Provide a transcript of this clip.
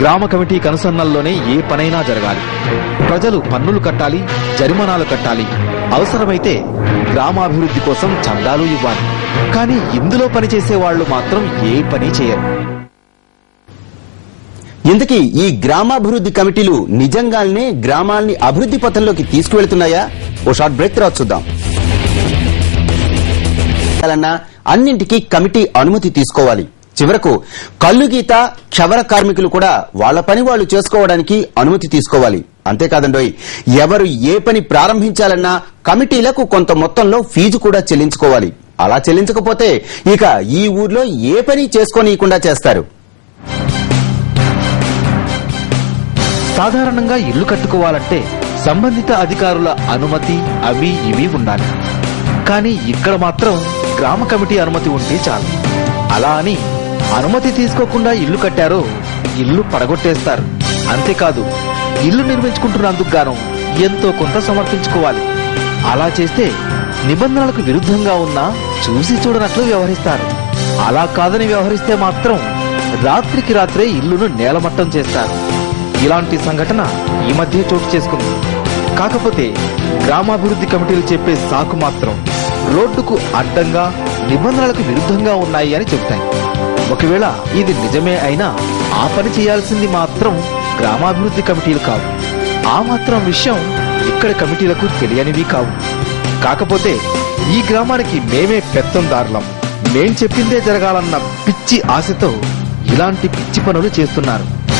గ్రామ కమిటీ కనుసన్నల్లోనే ఏ పనైనా జరగాలి. ప్రజలు పన్నులు కట్టాలి, జరిమానాలు కట్టాలి, అవసరమైతే గ్రామాభివృద్ధి కోసం చందాలు ఇవ్వాలి. కానీ ఇందులో పనిచేసే వాళ్లు మాత్రం ఏ పని చేయరు. ఇంతకీ ఈ గ్రామాభివృద్ధి కమిటీలు నిజంగానే గ్రామాల్ని అభివృద్ధి పథంలోకి తీసుకువెళ్తున్నాయా? ఓ షార్ట్ బ్రేక్ తర్వాత చూద్దాం. అన్నింటికీ కమిటీ అనుమతి తీసుకోవాలి. చివరకు కల్లు గీత, క్షవర కార్మికులు కూడా వాళ్ల పని వాళ్లు చేసుకోవడానికి అనుమతి తీసుకోవాలి. అంతేకాదండోయ్, ఎవరు ఏ పని ప్రారంభించాలన్నా కమిటీలకు కొంత మొత్తంలో ఫీజు కూడా చెల్లించుకోవాలి. అలా చెల్లించకపోతే ఇక ఈ ఊర్లో ఏ పని చేసుకోనీయకుండా చేస్తారు. సాధారణంగా ఇల్లు కట్టుకోవాలంటే సంబంధిత అధికారుల అనుమతి అవి ఇవి ఉండాలి. కానీ ఇక్కడ మాత్రం గ్రామ కమిటీ అనుమతి ఉంటే చాలు. అలా అని అనుమతి తీసుకోకుండా ఇల్లు కట్టారో ఇల్లు పడగొట్టేస్తారు. అంతేకాదు, ఇల్లు నిర్మించుకుంటున్నందుకు గాను ఎంతో కొంత సమర్పించుకోవాలి. అలా చేస్తే నిబంధనలకు విరుద్ధంగా ఉన్నా చూసి చూడనట్లు వ్యవహరిస్తారు. అలా కాదని వ్యవహరిస్తే మాత్రం రాత్రికి రాత్రే ఇల్లును నేలమట్టం చేస్తారు. ఇలాంటి సంఘటన ఈ మధ్య చోటు చేసుకుంది. కాకపోతే గ్రామాభివృద్ధి కమిటీలు చెప్పే సాకు మాత్రం రోడ్డుకు అడ్డంగా నిబంధనలకు విరుద్ధంగా ఉన్నాయి అని చెబుతాయి. ఒకవేళ ఇది నిజమే అయినా ఆ పని చేయాల్సింది మాత్రం గ్రామాభివృద్ధి కమిటీలు కావు. ఆ మాత్రం విషయం ఇక్కడి కమిటీలకు తెలియనివి కావు. కాకపోతే ఈ గ్రామానికి మేమే పెత్తందారులం, మేం చెప్పిందే జరగాలన్న పిచ్చి ఆశతో ఇలాంటి పిచ్చి పనులు చేస్తున్నారు.